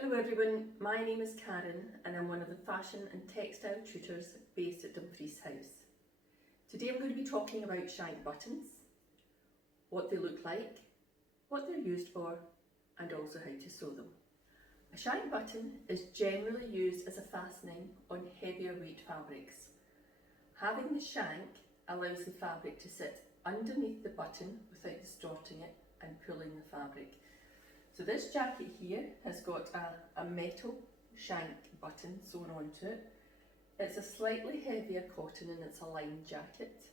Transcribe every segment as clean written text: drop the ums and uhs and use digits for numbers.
Hello everyone, my name is Karen and I'm one of the fashion and textile tutors based at Dumfries House. Today I'm going to be talking about shank buttons, what they look like, what they're used for and also how to sew them. A shank button is generally used as a fastening on heavier weight fabrics. Having the shank allows the fabric to sit underneath the button without distorting it and pulling the fabric. So this jacket here has got a metal shank button sewn onto it. It's a slightly heavier cotton and it's a lined jacket.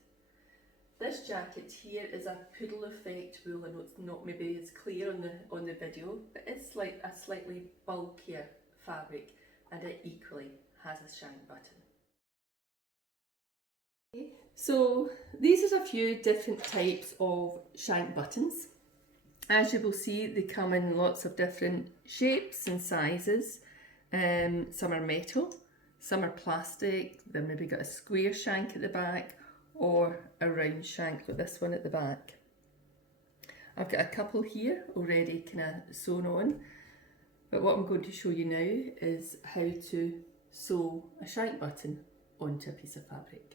This jacket here is a poodle effect wool. I know it's not maybe as clear on the video, but it's like a slightly bulkier fabric and it equally has a shank button. So these are a few different types of shank buttons. As you will see, they come in lots of different shapes and sizes. Some are metal, some are plastic, they've maybe got a square shank at the back or a round shank like this one at the back. I've got a couple here already kind of sewn on, but what I'm going to show you now is how to sew a shank button onto a piece of fabric.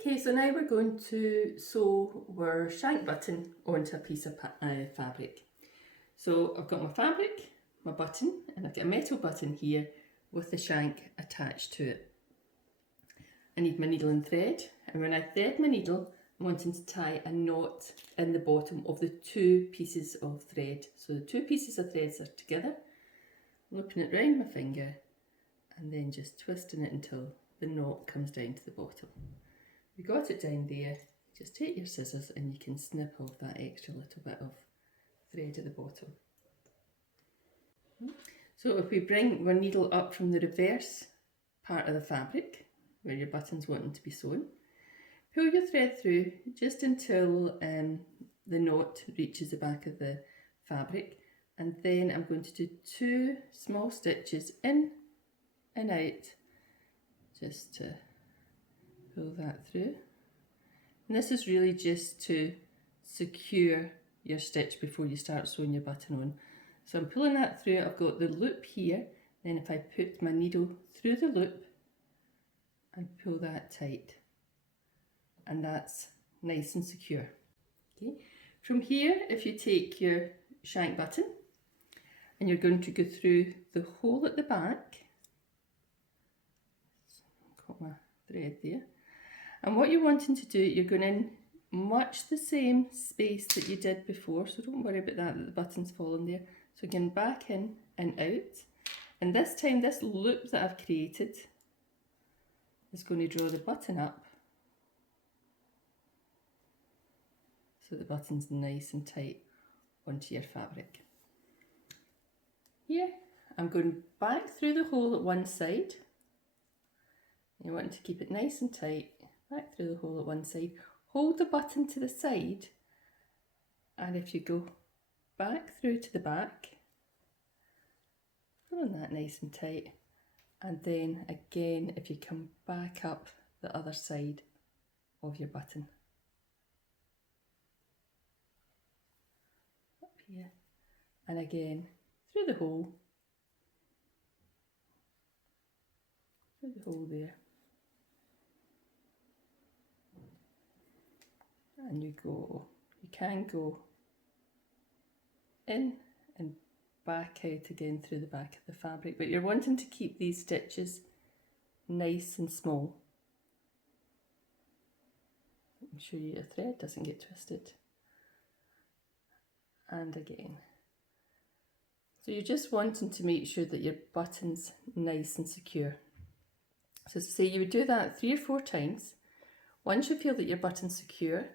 Okay, so now we're going to sew our shank button onto a piece of fabric. So I've got my fabric, my button, and I've got a metal button here with the shank attached to it. I need my needle and thread, and when I thread my needle, I'm wanting to tie a knot in the bottom of the two pieces of thread. So the two pieces of threads are together, looping it round my finger, and then just twisting it until the knot comes down to the bottom. You got it down there, just take your scissors and you can snip off that extra little bit of thread at the bottom. So if we bring our needle up from the reverse part of the fabric, where your button's wanting to be sewn, pull your thread through just until the knot reaches the back of the fabric, and then I'm going to do 2 small stitches in and out just to pull that through. And this is really just to secure your stitch before you start sewing your button on. So I'm pulling that through, I've got the loop here, then if I put my needle through the loop and pull that tight, and that's nice and secure. Okay. From here, if you take your shank button and you're going to go through the hole at the back, got my thread there. And what you're wanting to do, you're going in much the same space that you did before, so don't worry about that the button's fallen there. So again, back in and out. And this time, this loop that I've created is going to draw the button up so the button's nice and tight onto your fabric. Here, I'm going back through the hole at one side. You want to keep it nice and tight. Back through the hole at one side, hold the button to the side, and if you go back through to the back, pulling that nice and tight, and then again if you come back up the other side of your button, up here, and again through the hole there. And you can go in and back out again through the back of the fabric, but you're wanting to keep these stitches nice and small. Make sure your thread doesn't get twisted. And again. So you're just wanting to make sure that your button's nice and secure. So say you would do that 3 or 4 times. Once you feel that your button's secure,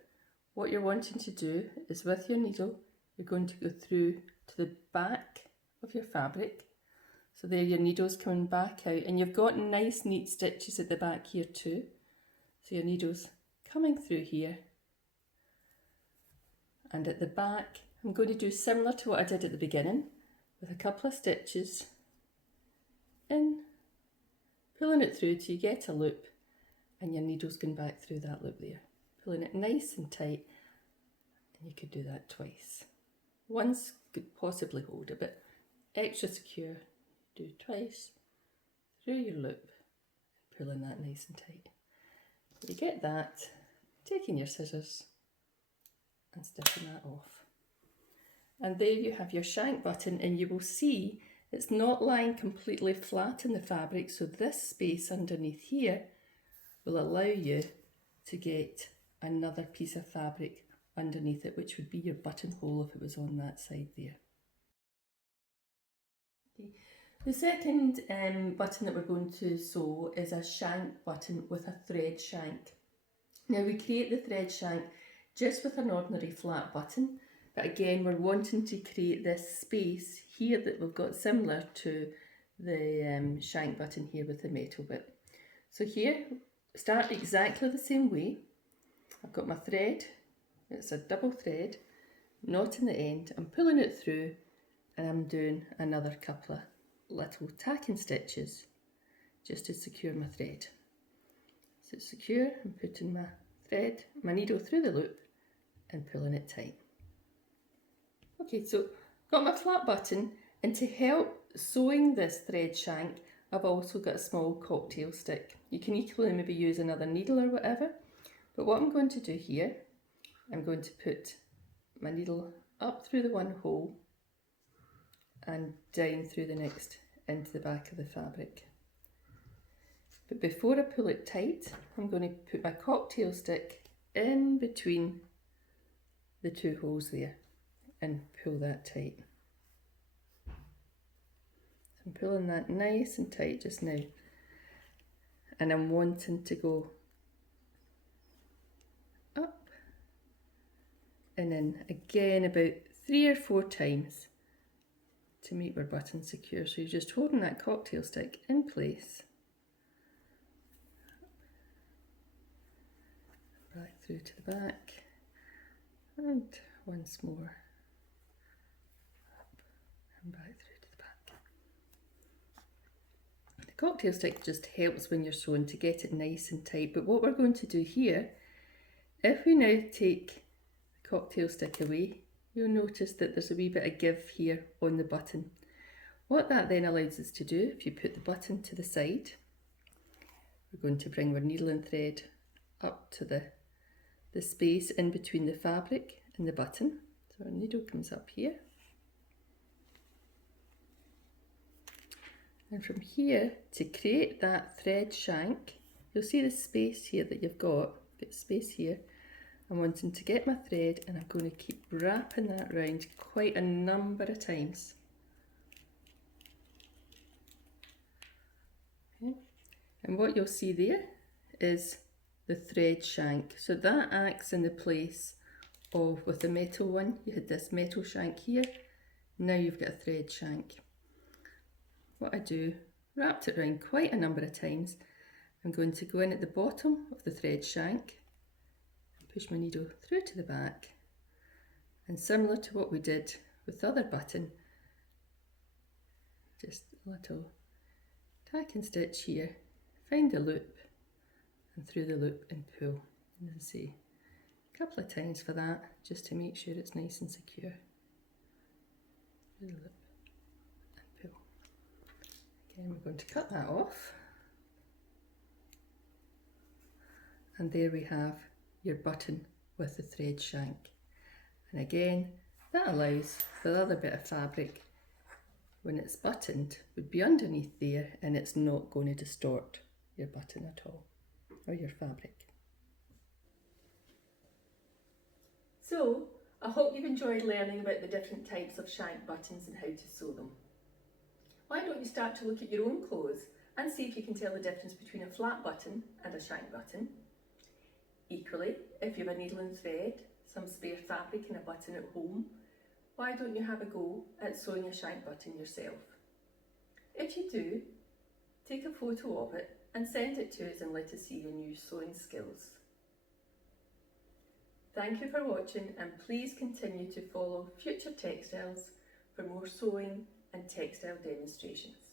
what you're wanting to do is with your needle, you're going to go through to the back of your fabric. So there your needle's coming back out, and you've got nice neat stitches at the back here too. So your needle's coming through here. And at the back, I'm going to do similar to what I did at the beginning, with a couple of stitches in, pulling it through till you get a loop, and your needle's going back through that loop there. Pulling it nice and tight, and you could do that twice. Once could possibly hold it, but extra secure, do twice through your loop, pulling that nice and tight. You get that, taking your scissors and snipping that off. And there you have your shank button, and you will see it's not lying completely flat in the fabric, so this space underneath here will allow you to get another piece of fabric underneath it, which would be your buttonhole if it was on that side there. The second button that we're going to sew is a shank button with a thread shank. Now we create the thread shank just with an ordinary flat button, but again we're wanting to create this space here that we've got similar to the shank button here with the metal bit. So here, start exactly the same way. I've got my thread, it's a double thread, knot in the end, I'm pulling it through and I'm doing another couple of little tacking stitches just to secure my thread. So it's secure, I'm putting my thread, my needle through the loop and pulling it tight. Okay, so got my flat button, and to help sewing this thread shank, I've also got a small cocktail stick. You can equally maybe use another needle or whatever, but what I'm going to do here, I'm going to put my needle up through the one hole and down through the next into the back of the fabric. But before I pull it tight, I'm going to put my cocktail stick in between the two holes there and pull that tight. So I'm pulling that nice and tight just now, and I'm wanting to go up and in again about 3 or 4 times to make our button secure. So you're just holding that cocktail stick in place, back through to the back, and once more up and back through to the back. The cocktail stick just helps when you're sewing to get it nice and tight, but what we're going to do here, if we now take the cocktail stick away, you'll notice that there's a wee bit of give here on the button. What that then allows us to do, if you put the button to the side, we're going to bring our needle and thread up to the space in between the fabric and the button. So our needle comes up here. And from here, to create that thread shank, you'll see the space here that you've got space here. I'm wanting to get my thread, and I'm going to keep wrapping that round quite a number of times. Okay. And what you'll see there is the thread shank. So that acts in the place of, with the metal one, you had this metal shank here, now you've got a thread shank. What I do, wrapped it around quite a number of times, I'm going to go in at the bottom of the thread shank, push my needle through to the back, and similar to what we did with the other button, just a little tack and stitch here, find the loop and through the loop and pull. And as I say, a couple of times for that, just to make sure it's nice and secure. Through the loop and pull. Again, we're going to cut that off, and there we have your button with the thread shank. And again, that allows for the other bit of fabric, when it's buttoned, would be underneath there, and it's not going to distort your button at all, or your fabric. So, I hope you've enjoyed learning about the different types of shank buttons and how to sew them. Why don't you start to look at your own clothes and see if you can tell the difference between a flat button and a shank button. Equally, if you have a needle and thread, some spare fabric and a button at home, why don't you have a go at sewing a shank button yourself? If you do, take a photo of it and send it to us and let us see your new sewing skills. Thank you for watching, and please continue to follow Future Textiles for more sewing and textile demonstrations.